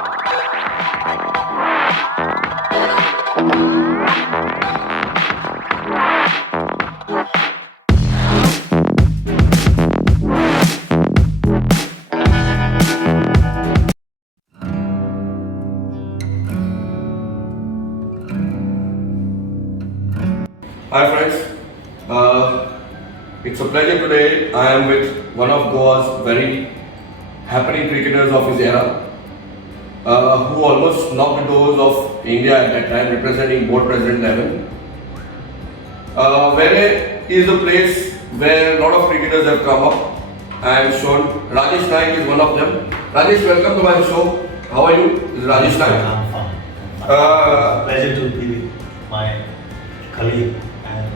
Hi friends, it's a pleasure today. I am with one of Goa's very happening cricketers of his era, who almost knocked the doors of India at that time, representing board president level. Where is a place where a lot of cricketers have come up and shown. Rajesh Naik is one of them. Rajesh, welcome to my show. How are you? This is Rajesh Naik. I'm fine. Pleasure to be with my colleague and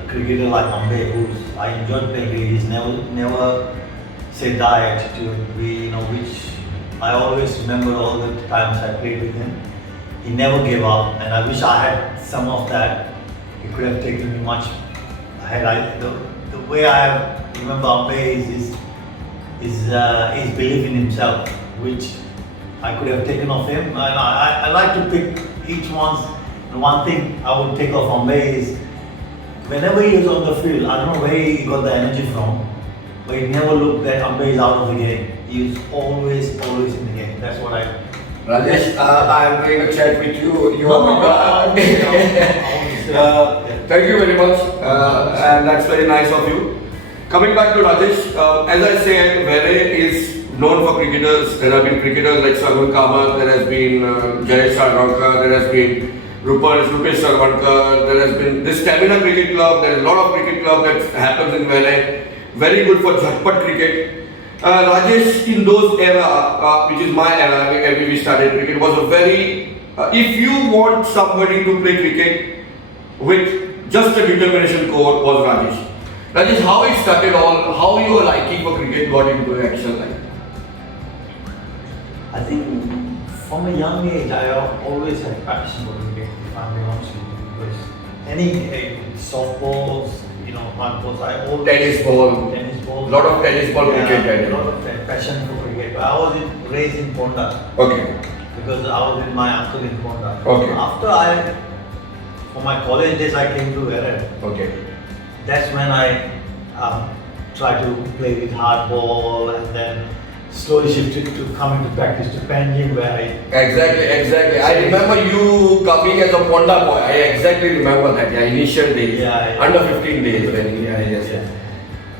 a cricketer like Ambey, who's I enjoyed playing with. He's never said die attitude. Which I always remember all the times I played with him. He never gave up, and I wish I had some of that. He could have taken me much ahead. The way I remember Ambey is his belief in himself, which I could have taken off him. I like to pick each one's. One thing I would take off Ambey is whenever he was on the field, I don't know where he got the energy from, but he never looked that Ambey is out of the game. He was always in the game. That's what I. Rajesh, I am doing a chat with you. Thank you very much, and that's very nice of you. Coming back to Rajesh, as I said, Vere is known for cricketers. There have been cricketers like Sargun Kamath, there has been Jayesh Sarvankar, there has been Rupesh Sarvankar, there has been this Stamina Cricket Club. There is a lot of cricket club that happens in Vere. Very good for Jhatpat cricket. Rajesh, in those era, which is my era, when we started cricket, was a very. If you want somebody to play cricket with just a determination core, was Rajesh. Rajesh, how it started all, how your liking for cricket got into action like? I think from a young age, I always had passion for cricket. If I'm being honest with you, because any softballs, hardballs, I always Tennis ball. Lot of tennis ball cricket. A lot of passion for cricket. But I was raised in Ponda. Okay. Because I was with my uncle in Ponda. Okay. For my college days, I came to Vere. Okay. That's when I tried to play with hardball, and then slowly shifted to coming to practice to Panjim, where I. Exactly. I remember you coming as a Ponda boy. I exactly remember that. Initial days. Under 15 days.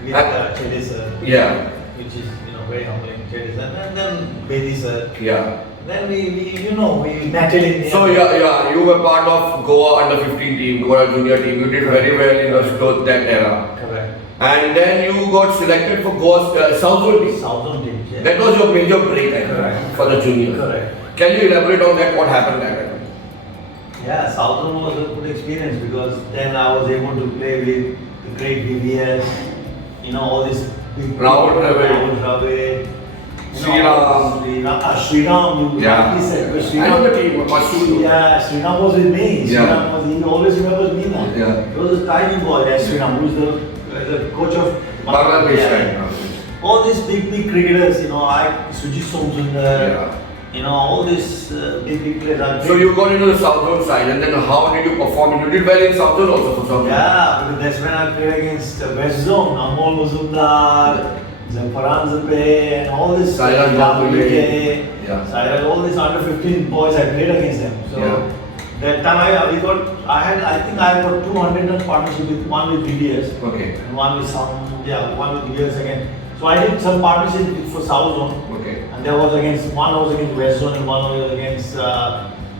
With Chedi sir. Which is very humbling, Chedi sir, and then Bedi sir. Then we met in. So you were part of Goa under 15 team, Goa junior team. You did very well in that era. Correct. And then you got selected for Goa's South Zone team. South Zone team. Yeah. That was your major break, I Correct. for the junior. Correct. Can you elaborate on that? What happened there? Yeah, South Zone was a good experience because then I was able to play with the great BBS. All these big. Rahul Dravid. Sriram, you rightly said. But I know the team, Masood. Yeah, Sriram was with me. Yeah. He always remembers me now. Yeah. He was a tiny boy, Sriram, who's the coach of Bangladesh. All these big cricketers, Sujit Somsundar, all these big players. So you got into the South Zone side, and then how did you perform? You did well in South Zone also for South Zone. Yeah, because that's when I played against West Zone, Amol Mazumdar, Zafaran Zape, and all this. Sairaj Ganguli. Sairaj, all these under 15 boys, I played against them. So that time I think I got 200 run partnership with one with VDS. Okay. And one with one with VDS again. So I did some partnership for South Zone. Okay. And one was against West Zone and one was against.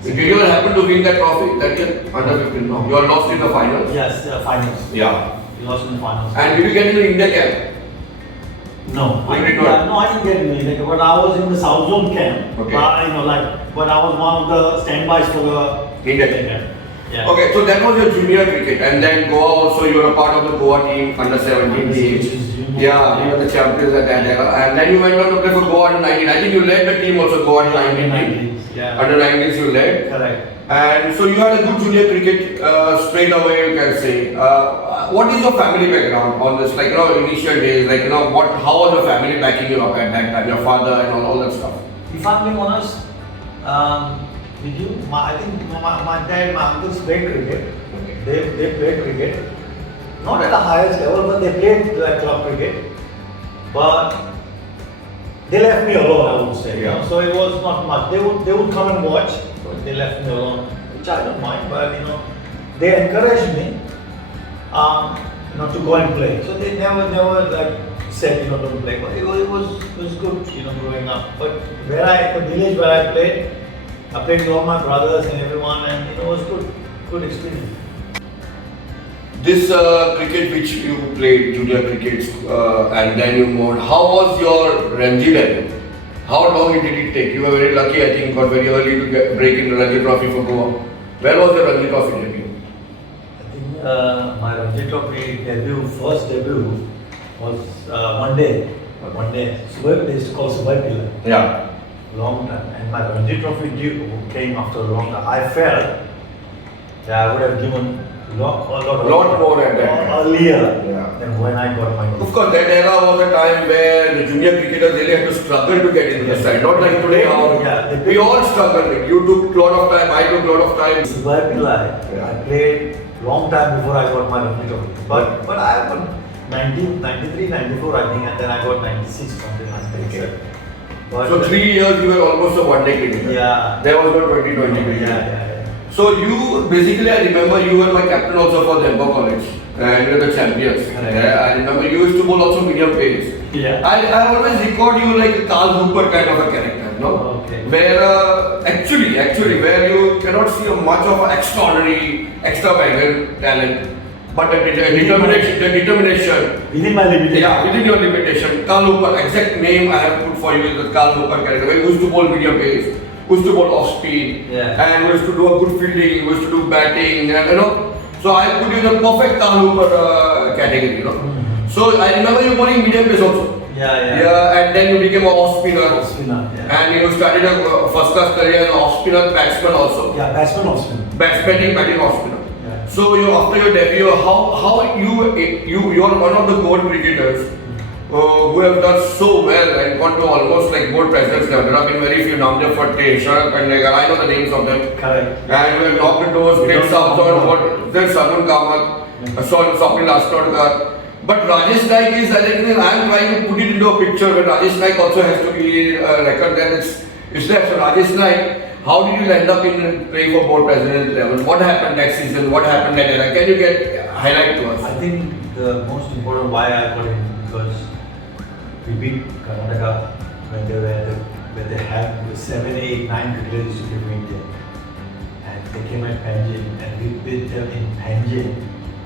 Did you happen to win that trophy that year under 15? No. You are lost in the finals. Yes, finals. Yeah. We lost in the finals. And did you get into India camp? No, I didn't get into India, but I was in the South Zone camp. Okay. But I was one of the standbys for the India camp. Yeah. Okay, so that was your junior cricket, and then Goa also you were a part of the Goa team under 17 team. Yeah, you were the champions at that era, and then you went on to play for Goa under 19. I think you led the team also, Goa under 19 team. Yeah. Under 19s you led. Correct. And so you had a good junior cricket straight away, you can say. What is your family background on this? Like, initial days, like, how was your family backing you up at that time? Your father and all that stuff? If I'm being honest, Did you? I think my dad, my uncles played cricket. Okay. They played cricket. Not at the highest level, but they played like club cricket. But they left me alone, I would say. Yeah. So it was not much. They would come and watch, but they left me alone, which I don't mind. But they encouraged me, to go and play. So they never like said don't play. But it was good, growing up. But the village where I played with all my brothers and everyone, and it was good experience. This cricket which you played, junior cricket, and then you moved, how was your Ranji debut? How long did it take? You were very lucky, I think, got very early to break into Ranji Trophy for Goa. Where was the Ranji Trophy debut? I think my Ranji Trophy first debut was one day. It's called Subai. Yeah. Long time. And my Ranji Trophy came after a long time. I felt that I would have given a lot more at that time. Earlier Yeah. than when I got my Of course, that era was a time where the junior cricketers really had to struggle to get into the side. Not like today how we all struggled. You took a lot of time, I took a lot of time. Subai I played long time before I got my Ranji Trophy. But I got 93, 94 I think, and then I got 96 something like that. Okay. But So 3 years you were almost a one day cricketer. Yeah. There was no 2020 cricket. Yeah. So you basically, I remember you were my captain also for the Ambey College, and you were the champions. Correct. Yeah, I remember you used to bowl also medium pace. Yeah. I always record you like a Carl Hooper kind of a character, no? Okay. Where actually, where you cannot see much of an extravagant talent, but the determination. Within my limitation. Yeah, within your limitation. Carl Hooper, exact name I have put for you is the Carl Hooper character. Where you used to bowl medium pace, used to bowl off speed, and used to do a good fielding, used to do batting, and So I put you in the perfect Carl Hooper category, Mm-hmm. So I remember you bowling medium pace also. Yeah, and then you became an off spinner. And you started a first class career as an off spinner batsman also. Yeah, batsman off spinner. Batting off spinner. Yeah. So after your debut, how you are one of the GOAN cricketers who have done so well and gone to almost like board presidents level. There have been very few names for Sharak Pandekar. I know the names of them. Correct. And we have knocked the doors, played Sept, then Sagun Kamat, Swapnil Astorkar. But Rajesh Naik is, I am trying to put it into a picture where Rajesh Naik also has to be reckoned, and it's there. So Rajesh Naik, how did you end up in playing for board president level? What happened next season? What happened that era? Can you highlight to us? I think the most important why I got in because we beat Karnataka when they had 7, 8, 9 cricketers to give India, and they came at Panjim and we beat them in Panjim.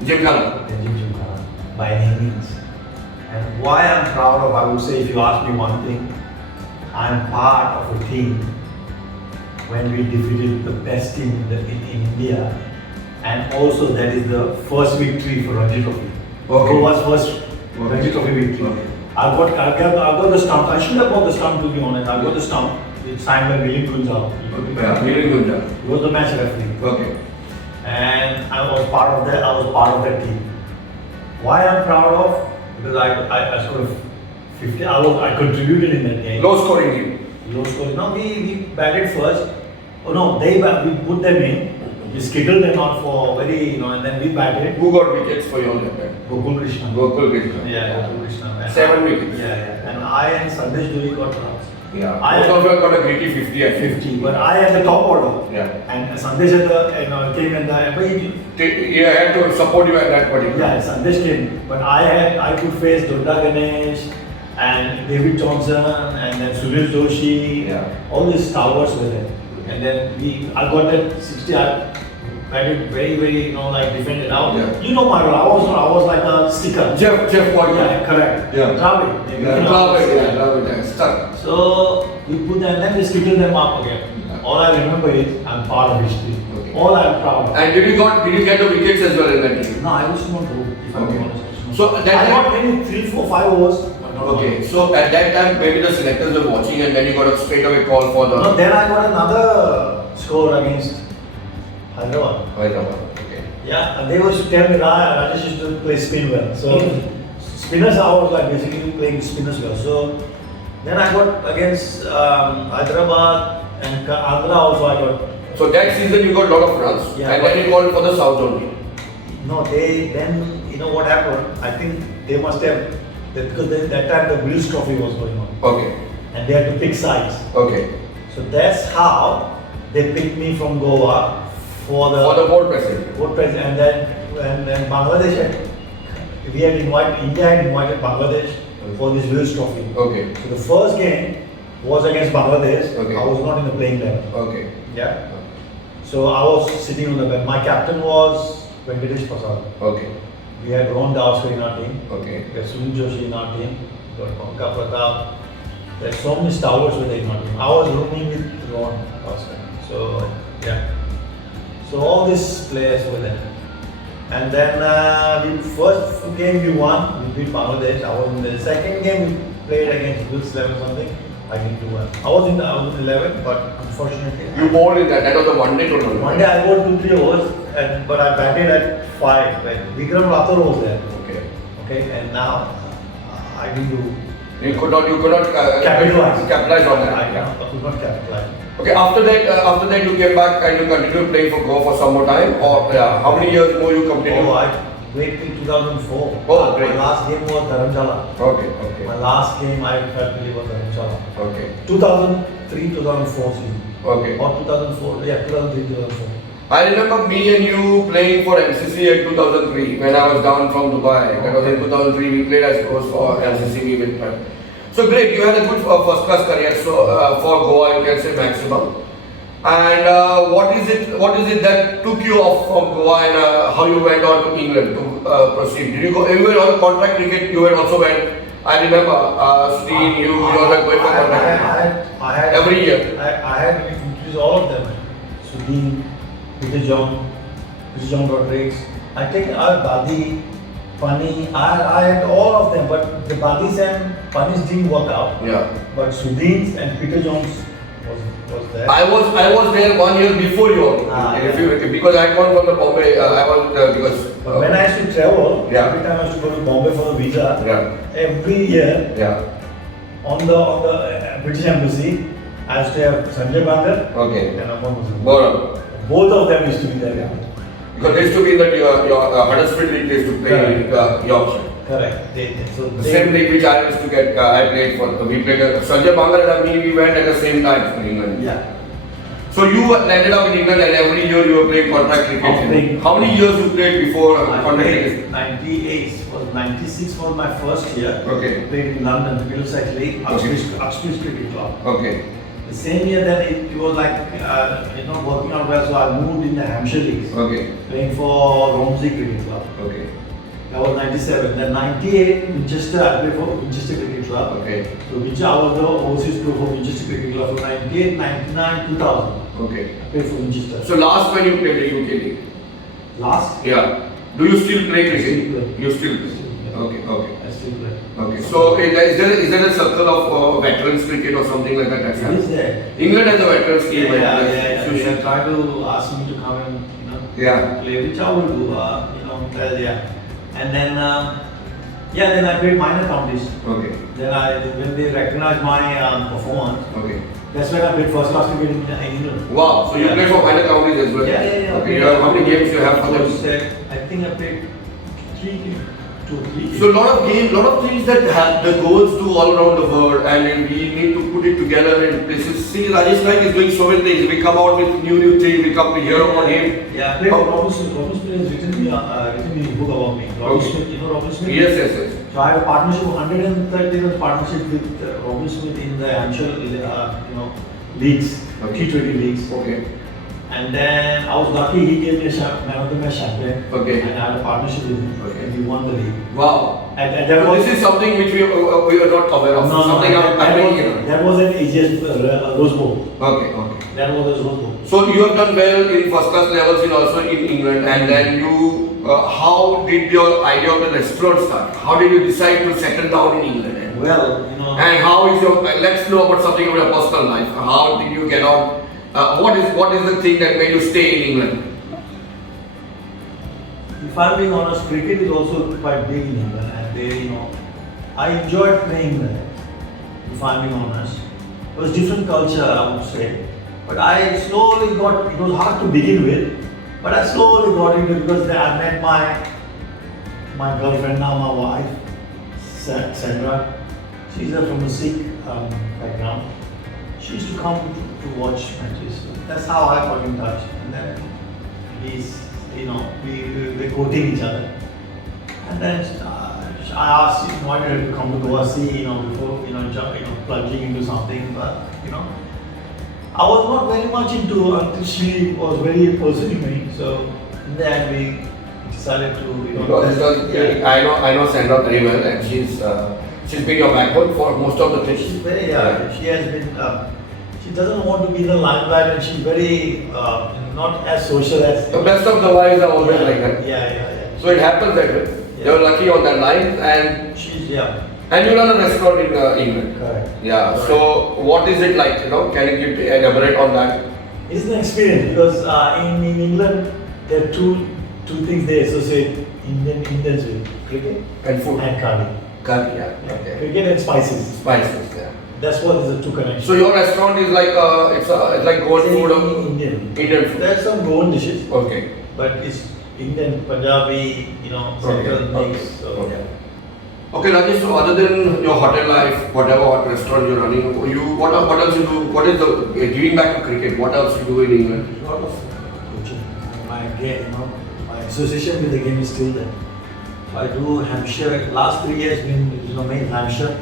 Jimkala. By any means. And why I'm proud of, I would say, if you ask me one thing, I'm part of a team when we defeated the best team in India, and also that is the first victory for Ranji Trophy. Okay. Goa's first Ranji Trophy victory. Okay. I got the stump. I should have bought the stump, to be honest. I got the stump. It's signed by Milind Gunjal. Yeah, Milind Gunjal. He was the match referee. Okay. And I was part of that team. Why I'm proud of? Because I scored 50. I contributed in that game. Low scoring team. Low scoring. No, we batted first. Oh no, we put them in. We skittled them out for and then we batted. Who got wickets for you on that time? Gokul Krishna. Gokul Krishna. Yeah, Gokul Krishna. 7 wickets. Yeah. And I and Sandesh Duri got runs. Yeah. Both of you got a gritty 50 at 50. But I at the top order. Yeah. And Sandesh came in the. He had to support you at that particular. Yeah, Sandesh came. But I could face Dodda Ganesh and David Johnson and then Sunil Joshi. Yeah. All these towers were there. And then I got that 60. I batted very, very, defended out. Yeah. You know my role. I was like a sticker. Jeff White. Yeah, correct. Yeah. Dravid. Stuck. So we put them and then we skittled them up again. Yeah. All I remember is I'm part of history. Okay. All I'm proud of. And did you get the wickets as well in that game? No, I used to not do. If I'm Okay. honest. So that I got maybe 3, 4, 5 overs. But not Okay, one. so at that time maybe the selectors were watching and then you got a straight away call for the No, then I got another score against Hyderabad. Hyderabad. Okay. Yeah, and they used to tell me Rajesh used to play spin well. So spinners, I was like basically playing spinners well. So Then I got against Hyderabad and Andhra also I got. So that season you got a lot of runs, Yeah, and then you called for the South only. No, then you know what happened? I think they must have, because that time the Wills Trophy was going on. Okay. And they had to pick sides. Okay. So that's how they picked me from Goa for the board president. board president. And then Bangladesh India had invited Bangladesh for this Wills Trophy. Okay. So the first game was against Bangladesh. Okay. I was not in the playing level. Okay. Yeah. So I was sitting on the bench. My captain was Venkatesh Prasad. Okay. We had Ron Davaskar in our team. Okay. We had Sunil Joshi in our team. We had Panka Pratap. There's so many stalwarts with in our team. I was rooming with Ron Davaskar. So yeah. So all these players were there. And then the first game we won, we beat Bangladesh. I was in the second game we played against Wills 11 or something. I didn't do well. I was in 11, but unfortunately. You bowled in that. That was a one-day tournament. One day I bowled 2-3 overs, but I batted at 5. Like Vikram Rathore was there. Okay. Okay, and now I didn't do. You could not capitalize on that. I could not capitalize. Okay. After that, you came back and you continued playing for Goa for some more time, or how many years more you completed? Oh, I played till 2004. Oh, great. My last game was Dharamshala. Okay. Okay. My last game I felt really was Dharamshala. Okay. 2003, 2004 season. Okay. Or 2004, yeah, 2003, 2004. I remember me and you playing for MCC in 2003 when I was down from Dubai. That was in 2003. We played as coach for MCC. We went. So great, you had a good first class career. So for Goa, you can say maximum. And what is it that took you off from Goa and how you went on to England to proceed? Did you go? You were on contract cricket. You were also went. I remember Steen, you were going for contract. I had every year. I had introduced all of them. Sudhin, Peter John Rodriguez. I think Badi, Pani, I had all of them, but the Badis and Panis didn't work out. Yeah. But Sudhin's and Peter John's was there. I was there 1 year before you. Because I come from the Bombay. But when I used to travel, Yeah. every time I used to go to Bombay for the visa, Yeah. every year Yeah. on the British Embassy, I used to have Sanjay Bandar Okay. and Amar Muslim. Bora. Both of them used to be there. Because they used to be in your Huddersfield League. They used to play in Yorkshire. Correct. The same league which I used to get. I played for. We played. Sanjay Bangar and me. We went at the same time in England. Yeah. So you landed up in England, and every year you were playing contract cricket. How many years you played before contract cricket? 96 was my first year. Okay. Played in London, Middlesex League, Achived Cricket Club. Okay. The same year that it was like working out well, so I moved in the Hampshire Leagues. Okay. Playing for Romsey Cricket Club. Okay. That was 97. Then 98, Winchester, I played for Winchester Cricket Club. Okay. So which I was the overseas pro for Winchester Cricket Club for 98, 99, 2000. Okay. I played for Winchester. So last when you played the UK league? Last? Yeah. Do you still play cricket? Still play. You still play? Still play. Okay. Okay. I still play. Okay. So is there a circle of veterans cricket or something like that? That's It is there. England has a veterans team. Yeah. So They you have tried to ask me to come and Yeah. play, which I will do. Yeah. And then then I played minor counties. Okay. Then when they recognized my performance, Okay. that's when I played first class cricket in England. Wow. So you play for minor counties as well? Yeah. Okay. How many games you have for them? I think I played 3 games. So lot of things that have the goals do all around the world, and we need to put it together in places. See, Rajesh Naik is doing so many things. We come out with new things. We come to hear about him. Yeah, I played for Robin Smith. Robin Smith has written me a book about me. Robin Okay. Smith, you know Robin Smith? Yes. So I have a partnership, 130 years partnership with Robin Smith in the Hampshire, leagues, Okay. T20 leagues. Okay. And then I was lucky, he gave me a man of the match champagne. Okay. And I had a partnership with him. Okay. And we won the league. Wow. And that So was, this is something which we are not aware of. Something that was an AGS Rose Bowl. Okay. That was a Rose Bowl. So you have done well in first class levels in also in England, and then you, how did your idea of the restaurant start? How did you decide to settle down in England? Well, And how is your? Let's know about something about your personal life. How did you get on? What is the thing that made you stay in England? if I'm being honest, cricket is also quite big in England, and they, I enjoyed playing there. if I'm being honest. It was different culture, I would say. But I slowly got, it was hard to begin with, but I slowly got into it because I met my girlfriend, now my wife, Sandra. She's from a Sikh background. She used to come to watch matches. That's how I got in touch. And then we're quoting each other. And then I asked him, why did you come to Goa see, before, plunging into something, but, I was not very much into until she was very pursuing me. So then we decided to, I know Sandra very well, and she's been your backbone for most of the things. She's very, she has been, she doesn't want to be in the limelight, and she's very, not as social as... The best of the wives are always like that. Yeah. So it happens that way. You're lucky on that line, and and you run a restaurant in England. Correct. Yeah. Correct. So what is it like? Can you elaborate on that? It's an experience because in England there are two things they associate Indians with: cricket And food. and curry. Curry, yeah. Okay. Cricket and spices. Spices, yeah. That's what is the two connections. So your restaurant is like it's like Goan food or Indian. Indian food. There's some Goan dishes. Okay. But it's Indian, Punjabi, central mix. So, yeah. Okay, Rajesh. So other than your hotel life, whatever restaurant you're running, what else you do? What is the giving back to cricket? What else you do in England? A lot of coaching. My association with the game is still there. So I do Hampshire. Last 3 years been main Hampshire.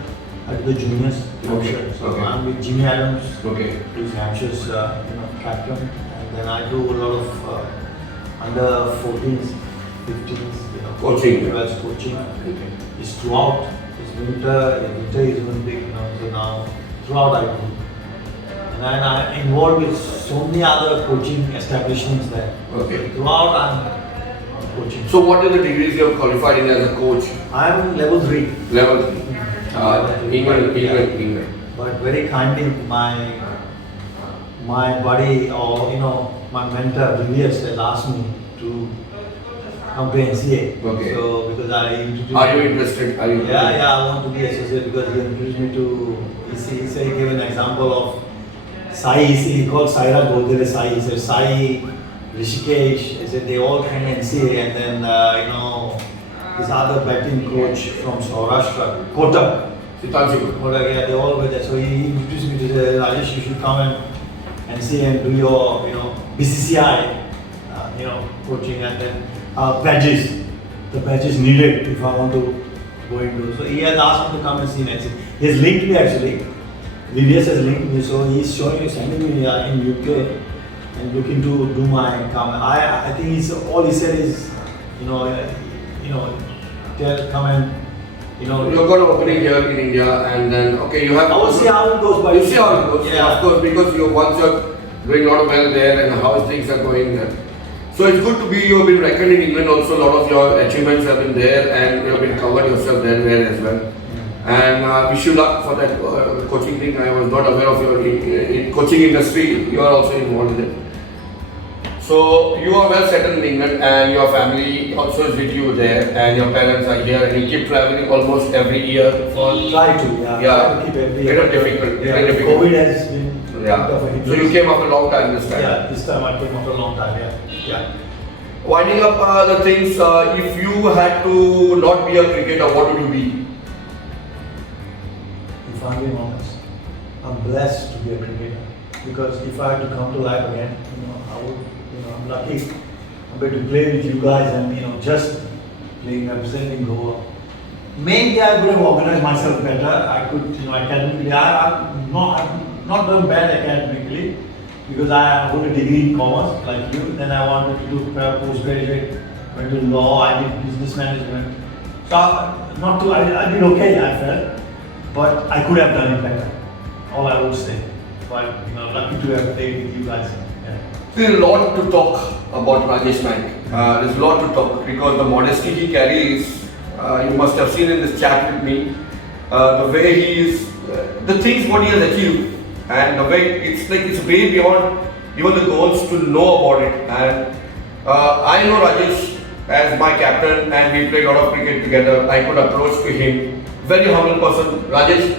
I do the juniors. Hampshire. So Okay. I'm with Jimmy Adams. Okay. Who's Hampshire's captain, and then I do a lot of under 14s, 15s. Coaching. US coaching. Okay. It's throughout. It's winter. Winter is Olympic. So now throughout I do. And then I'm involved with so many other coaching establishments there. Okay. Throughout I'm coaching. So what are the degrees you have qualified in as a coach? I'm level 3. Level 3. England. But very kindly my buddy or my mentor previous had asked me to come to NCA. Okay. So because I introduced. Are you interested? Yeah, I want to be associate because he introduced me to. He said he gave an example of Sai. He called Saira Godere Sai. He said Sai, Rishikesh. He said they all came NCA, and then this other batting coach from Saurashtra, Kota. Yeah, they all were there. So he introduced me to say, Rajesh, you should come and see and do your, BCCI, coaching, and then badges. The badges needed if I want to go into. So he has asked me to come and see next. He has linked me actually. Vivius has linked me, so he's sending me in UK and looking to do my come. I think all he said is, come and. You've got an opening here in India, and then you have. I will see how it goes. But you see how it goes, yeah. Of course, because once you're doing a lot of well there, and how things are going there. So it's good to be. You have been reckoned in England also. A lot of your achievements have been there, and you have been covered yourself there as well. And wish you luck for that coaching thing. I was not aware of your in coaching industry. You are also involved in it. So you are well settled in England, and your family also is with you there, and your parents are here, and you keep traveling almost every year for. Try to, yeah. Yeah. Try to keep every year. Very difficult. Yeah. Very difficult. COVID has been. Yeah. So you came after a long time this time. Yeah, this time I came after a long time. Yeah. Winding up the things, if you had to not be a cricketer, what would you be? If I'm being honest, I'm blessed to be a cricketer because if I had to come to life again, I would. I'm lucky. I'm going to play with you guys and just playing, representing Goa. Maybe I could have organized myself better. I could, academically. I've not done bad academically because I got a degree in commerce like you. Then I wanted to do postgraduate, went to law. I did business management. So I did okay. I felt, but I could have done it better. All I would say. But lucky to have played with you guys. There's a lot to talk about Rajesh Naik. There's a lot to talk because the modesty he carries, you must have seen in this chat with me, the way he is, the things what he has achieved, and the way it's way beyond even the goals to know about it. And I know Rajesh as my captain, and we played a lot of cricket together. I could approach to him, very humble person. Rajesh,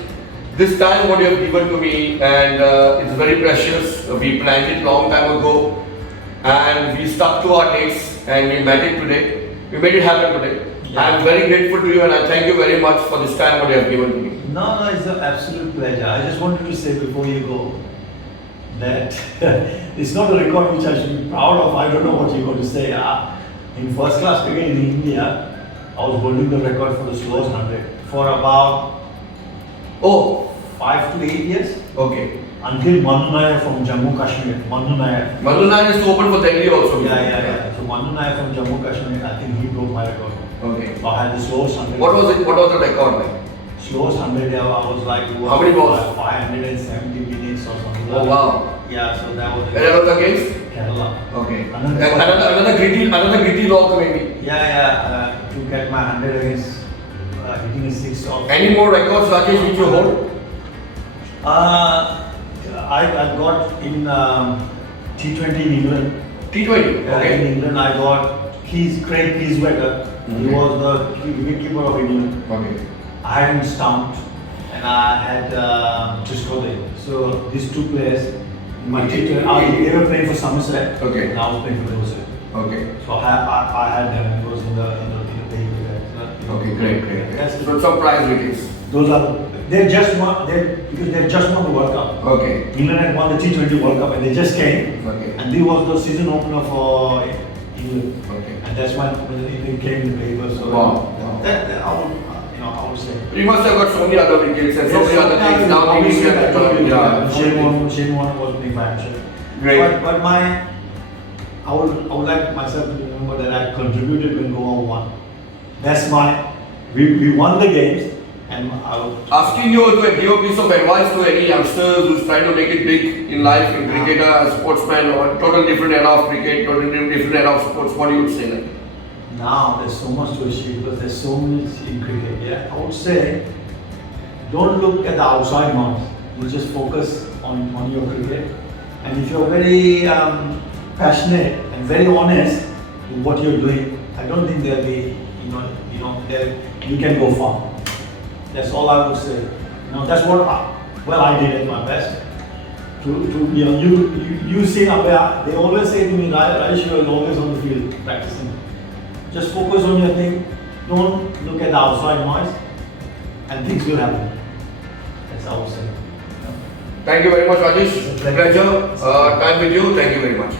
this time what you have given to me, and it's very precious. We planned it long time ago, and we stuck to our dates, and we met it today. We made it happen today. Yeah. I am very grateful to you, and I thank you very much for this time what you have given to me. No, it's an absolute pleasure. I just wanted to say before you go that it's not a record which I should be proud of. I don't know what you're going to say. In first class cricket in India, I was holding the record for the slowest 100 for about Oh, 5 to 8 years. okay. Until Manu Nair from Jammu Kashmir. Manu Nair. Manu Nair is to open for Delhi also. Yeah. So Manu Nair from Jammu Kashmir, I think he broke my record. Okay. So I had the slowest 100. What was it? What was the record like? Slowest 100, I was like, How many balls? 570 minutes or something. Oh wow. Yeah, so that was. And that was against? Kerala. Okay. Another Another gritty log maybe. Yeah, to get my 100 against hitting a 6 off. Any more records, Rajesh, which you hold? I got in T20 in England. T20. Okay. In England, I got Craig Kieswetter. He was the wicketkeeper of England. Okay. I had him stumped, and I had Triscoe. So these two players, my T20, they were playing for Somerset. Okay. And I was playing for Dorset. Okay. So I had them. It was in the vehicle there. So, Okay, great. That's So some prize wickets. Those are they just won because they just won the World Cup. Okay. England had won the T20 World Cup and they just came. Okay. And this was the season opener for England. Okay. And that's when it came in the paper. So Wow. that I would say. You must have got so many other wickets and so many other things. Now obviously, you can Shane Warne was big fan. Great. But I would like myself to remember that I contributed when Goa won. That's we won the games, and I would Asking you to give a piece of advice to any youngsters who's trying to make it big in life, in cricket, as a sportsman, or total different era of cricket, total different era of sports, what you would say like? now there's so much to achieve because there's so much in cricket. Yeah, I would say don't look at the outside noise. You just focus on your cricket, and if you're very passionate and very honest in what you're doing, I don't think there'll be you can go far. That's all I would say. That's what I did at my best. You see Ambey, they always say to me, Rajesh, you are always on the field practicing. Just focus on your thing. Don't look at the outside noise, and things will happen. That's how I would say. Thank you very much, Rajesh. Pleasure. Time with you. Thank you very much.